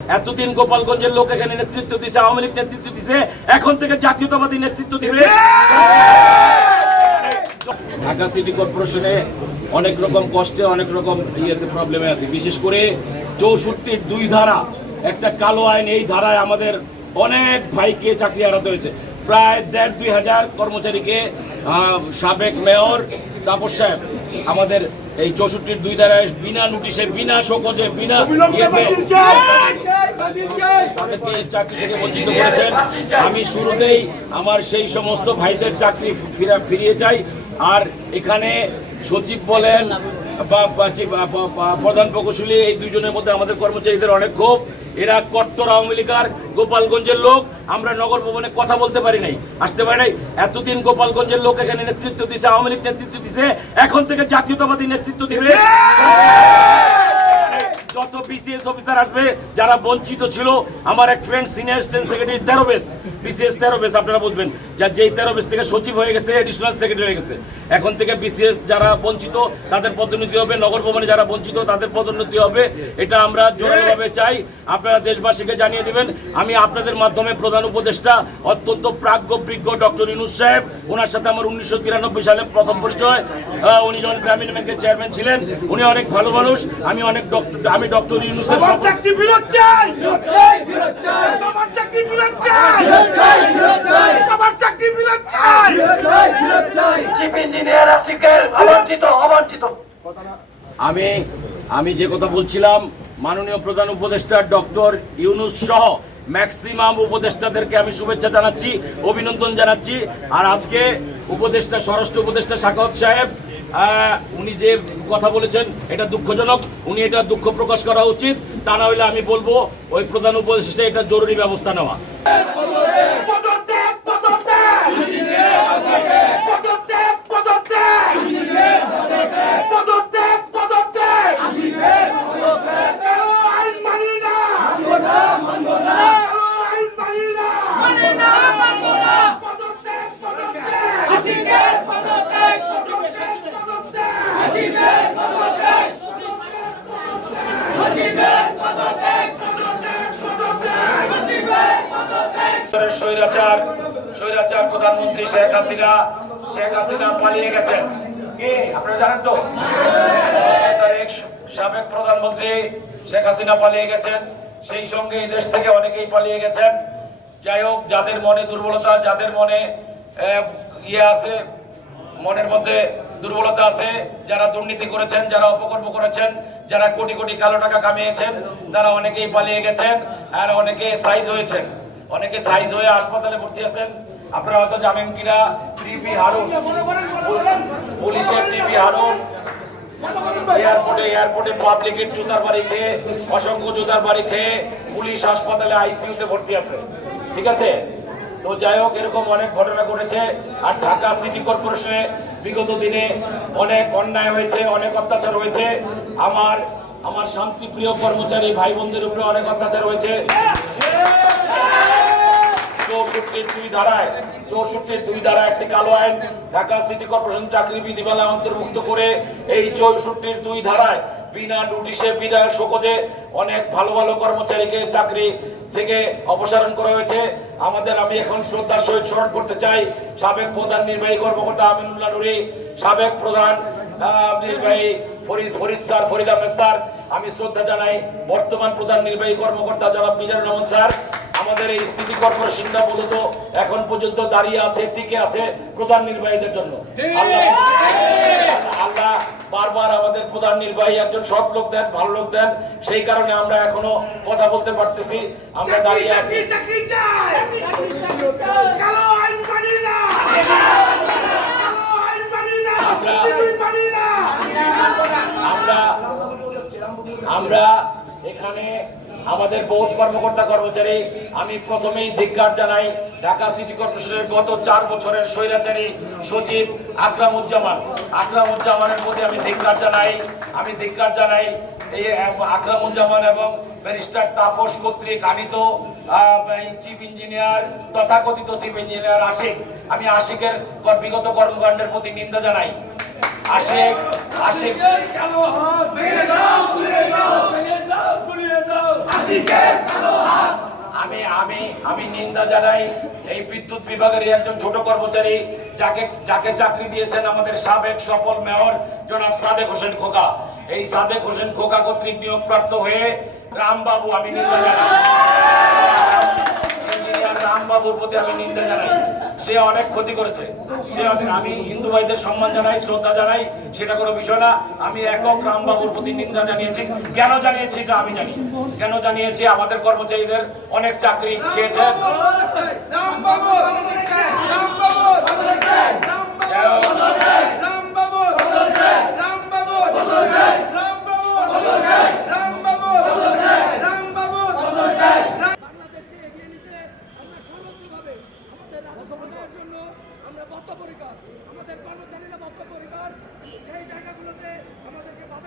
এতদিন গোপালগঞ্জের লোক এখানে নেতৃত্ব দিছে, আওয়ামী লীগ নেতৃত্ব দিছে, এখন থেকে জাতীয়তাবাদী নেতৃত্ব দিবে। ঢাকা সিটি কর্পোরেশনে অনেক রকম কষ্টে, অনেক রকম প্রবলেমে আছে। বিশেষ করে 64-র 2 ধারা, একটা কালো আইন, এই ধারায় আমাদের অনেক ভাইকে চাকরি হারাতে হয়েছে। প্রায় 1,500-2 হাজার কর্মচারীকে সাবেক মেয়র তাপস সাহেব আমাদের এই 64-র 2 ধারায় বিনা নোটিশে, বিনা শোকজে, বিনা তাদেরকে চাকরি থেকে বঞ্চিত করেছেন। আমি শুরুতেই আমার সেই সমস্ত ভাইদের চাকরি ফিরিয়ে চাই। আর এখানে সচিব বলেন বা প্রধান প্রকৌশলী, এই দুইজনের মধ্যে আমাদের কর্মচারীদের অনেক ক্ষোভ। এরা কট্টর আওয়ামী লীগার, গোপালগঞ্জের লোক। আমরা নগর ভবনে কথা বলতে পারি নাই, আসতে পারি নাই। এতদিন গোপালগঞ্জের লোক এখানে নেতৃত্ব দিছে, আওয়ামী লীগ নেতৃত্ব দিছে, এখন থেকে জাতীয়তাবাদী নেতৃত্ব দিবে। যত বিসিএস অফিসার আসবে যারা বঞ্চিত ছিল, আমার এক friend senior state secretary 13 base, BCS 13 base, আপনারা বুঝবেন যেই 13 বেস থেকে সচিব হয়ে গেছে, এডিশনাল সেক্রেটারি হয়ে গেছে। এখন থেকে বিসিএস যারা বঞ্চিত তাদের পদোন্নতি হবে, নগর ভবনে যারা বঞ্চিত তাদের পদোন্নতি হবে। এটা আমরা জোরালোভাবে চাই, আপনারা দেশবাসীকে জানিয়ে দিবেন। আমি আপনাদের মাধ্যমে প্রধান উপদেষ্টা অত্যন্ত প্রাজ্ঞবিজ্ঞ ডক্টর ইউনূস সাহেব, ওনার সাথে আমার 1993 সালে প্রথম পরিচয়। উনি যখন গ্রামীণ ব্যাংকের চেয়ারম্যান ছিলেন, উনি অনেক ভালো মানুষ। আমি ডক্টর ইউনূসের চাকরি ফেরত চাই, সবার চাকরি ফেরত চাই, সবার চাকরি ফেরত চাই, চিফ ইঞ্জিনিয়ার আশিকের অবাঞ্ছিত। আমি যে কথা বলছিলাম, মাননীয় প্রধান উপদেষ্টা ডক্টর ইউনূস সহ ম্যাক্সিমাম উপদেষ্টাদেরকে আমি শুভেচ্ছা জানাচ্ছি, অভিনন্দন জানাচ্ছি। আর আজকে উপদেষ্টা, স্বরাষ্ট্র উপদেষ্টা সাখাওয়াত সাহেব, উনি যে কথা বলেছেন এটা দুঃখজনক। উনি এটা দুঃখ প্রকাশ করা উচিত, তা না হলে আমি বলবো ওই প্রধান উপদেষ্টা এটা জরুরি ব্যবস্থা নেওয়া। স্বৈরাচার প্রধানমন্ত্রী শেখ হাসিনা পালিয়ে গেছেন। কি আপনারা জানেন তো? 17 তারিখ সাবেক প্রধানমন্ত্রী শেখ হাসিনা পালিয়ে গেছেন। সেই সঙ্গে এই দেশ থেকে অনেকেই পালিয়ে গেছেন। যাই হোক, যাদের মনে দুর্বলতা, যাদের মনে আছে, মনের মধ্যে দুর্বলতা আছে, যারা দুর্নীতি করেছেন, যারা অপকর্ম করেছেন, যারা কোটি কোটি কালো টাকা কামিয়েছেন, তারা অনেকেই পালিয়ে গেছেন। আর অনেকে সাইজ হয়েছেন, অনেকে সাইজ হয়ে হাসপাতালে ভর্তি আছেন। আপনারা হয়তো জানেন কিনা, টিপি হারুন, পুলিশের টিপি হারুন এয়ারপোর্টে পাবলিকের জুতার বাড়ি খেয়ে, অসংখ্য জুতার বাড়ি খেয়ে পুলিশ হাসপাতালে আইসিইউতে ভর্তি আছে। ঠিক আছে, তো যাই হোক, এরকম অনেক ঘটনা ঘটেছে। আর ঢাকা সিটি কর্পোরেশনে বিগত দিনে অনেক অন্যায় হয়েছে, অনেক অত্যাচার হয়েছে। আমার শান্তিপ্রিয় কর্মচারী ভাই বোনদের উপরে অনেক অত্যাচার হয়েছে। 64-র 2 ধারায় একটি কালো আইন, ঢাকা সিটি কর্পোরেশন চাকরি বিধিমালায় অন্তর্ভুক্ত করে এই 64-র 2 ধারায় বিনা নোটিশে, বিনা শোকজে অনেক ভালো ভালো কর্মচারীকে চাকরি থেকে অপসারণ করা হয়েছে। আমি এখন শ্রদ্ধার সহিত স্মরণ করতে চাই সাবেক প্রধান নির্বাহী কর্মকর্তা আমিনুল্লাহ নুরি, সাবেক প্রধান নির্বাহী ফরিদ আহমেদ স্যার। আমি শ্রদ্ধা জানাই বর্তমান প্রধান নির্বাহী কর্মকর্তা জনাব মিজানুর রহমান স্যার। আমাদের এই সিটি কর্পোরেশনটা মূলত এখন পর্যন্ত দাঁড়িয়ে আছে, টিকে আছে প্রধান নির্বাহীদের জন্য। আল্লাহ বারবার আমাদের প্রধান নির্বাহী একজন সৎ লোক দেন, ভালো লোক দেন, সেই কারণে আমরা এখনো কথা বলতে পারতেছি, আমরা দাঁড়িয়ে আছি। আমরা এখানে আমাদের বহুত কর্মকর্তা কর্মচারী, আমি প্রথমেই ধিক্কার জানাই ঢাকা সিটি কর্পোরেশনের গত 4 বছরের স্বৈরাচারী সচিব আকরামুজ্জামানের প্রতি আমি ধিক্কার জানাই। এই আকরামুজ্জামান এবং ব্যারিস্টার তাপস কর্তৃক আনিত চিফ ইঞ্জিনিয়ার, তথাকথিত চিফ ইঞ্জিনিয়ার আশিক, আমি আশিকের বিগত কর্মকাণ্ডের প্রতি নিন্দা জানাই। আশিক আমি আমি আমি নিন্দা জানাই এই বিদ্যুৎ বিভাগের একজন ছোট কর্মচারী যাকে চাকরি দিয়েছেন আমাদের সাবেক সফল মেয়র জনাব সাদেক হোসেন খোকা। এই সাদেক হোসেন খোকা কর্তৃক নিয়োগপ্রাপ্ত হয়ে রামবাবু, আমি নিন্দা জানাই ইঞ্জিনিয়ার রামবাবুর প্রতি আমি নিন্দা জানাই। সে অনেক ক্ষতি করেছে। আমি হিন্দু ভাইদের সম্মান জানাই, শ্রদ্ধা জানাই, সেটা কোনো বিষয় না। আমি একক রামবাবুর প্রতি নিন্দা জানিয়েছি। কেন জানিয়েছি এটা আমি জানি। কেন জানিয়েছি, আমাদের কর্মচারীদের অনেক চাকরি খেয়েছে।